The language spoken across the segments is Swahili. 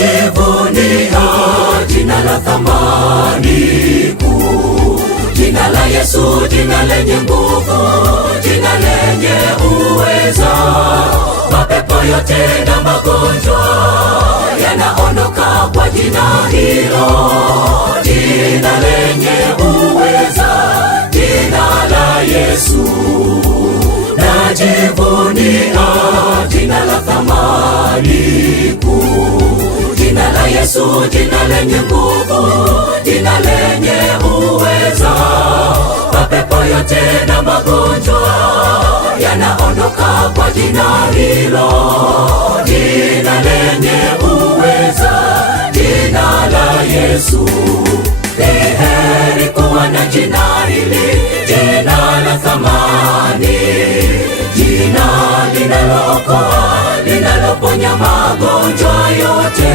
najivunia jina la thamani kuu, jina la Yesu, jina lenye nguvu, jina lenye uweza. Mapepo yote na magonjwa yanaondoka kwa jina hilo, jina lenye uweza, jina la Yesu. Najivunia jina la thamani kuu, jina la Yesu, jina lenye nguvu, jina lenye uweza. Mapepo yote na magonjwa yanaondoka kwa jina hilo, jina lenye uweza, jina la Yesu. Ni heri kuwa na jina hili, jina la thamani, jina linalookoa, linaloponya magonjwa yote.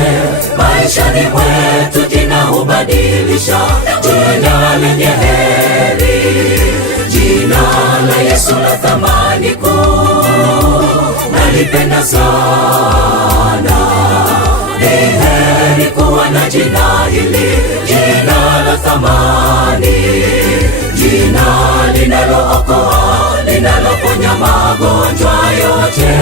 Maishani mwetu jina hubadilisha, jina lenye heri, jina la Yesu la thamani kuu, nalipenda sana. Ni heri kuwa na jina hili, jina la thamani, jina linalookoa, linaloponya magonjwa yote.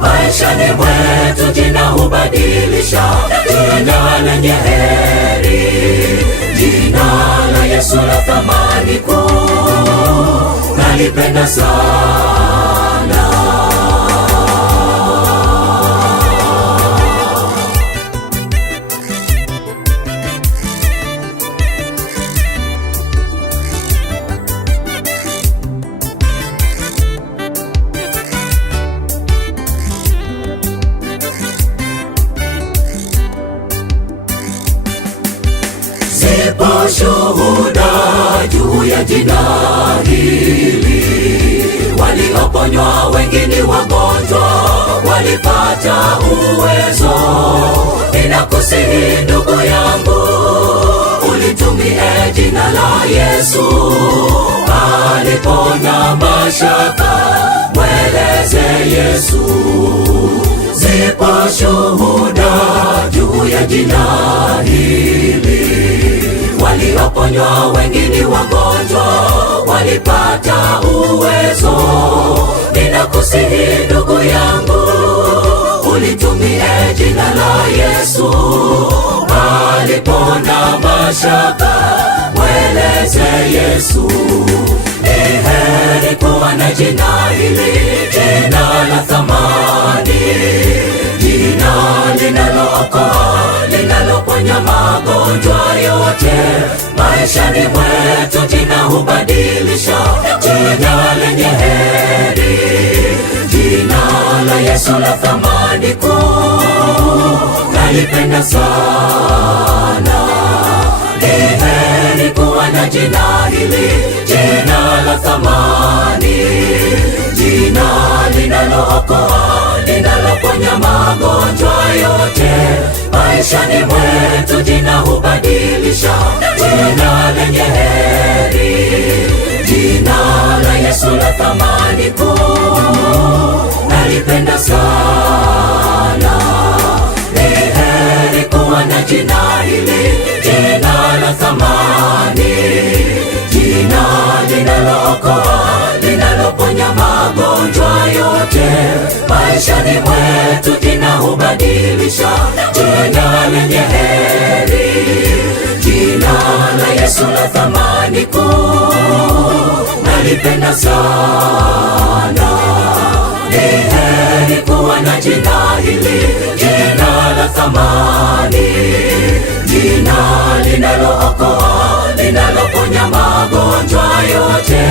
Maishani mwetu jina hubadilisha, jina lenye heri, jina la Yesu la thamani kuu, nalipenda sana. Zipo shuhuda juu ya jina hili, walioponywa wengi ni wagonjwa, walipata uwezo. Ninakusihi ndugu yangu, ulitumie jina la Yesu. Aliponya mashaka, mweleze Yesu. Zipo shuhuda juu ya jina hili, walioponywa wengi ni wagonjwa, walipata uwezo. Ninakusihi ndugu yangu, ulitumie jina la Yesu. Aliponya mashaka, mweleze Yesu. Ni heri kuwa na jina hili, jina la thamani, jina linalookoa, linaloponya magonjwa yote. Maishani mwetu jina hubadilisha, jina lenye heri, jina la Yesu la thamani kuu, nalipenda sana. Ni heri kuwa na jina hili, jina la thamani, jina linalookoa, linaloponya magonjwa yote. Maishani mwetu jina hubadilisha, jina lenye heri, jina la Yesu la thamani kuu, nalipenda sana. Ni heri kuwa na jina hili, jina la thamani, jina linalookoa, linaloponya magonjwa yote. Maishani mwetu jina hubadilisha, jina lenye heri, jina la Yesu la thamani kuu, nalipenda sana. Ni heri kuwa na jina hili, jina la thamani, jina linalookoa, linaloponya magonjwa yote.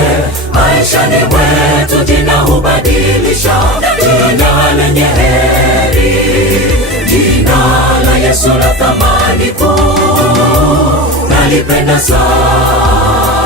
Maishani mwetu jina hubadilisha, jina lenye heri, jina la Yesu la thamani kuu, nalipenda sana.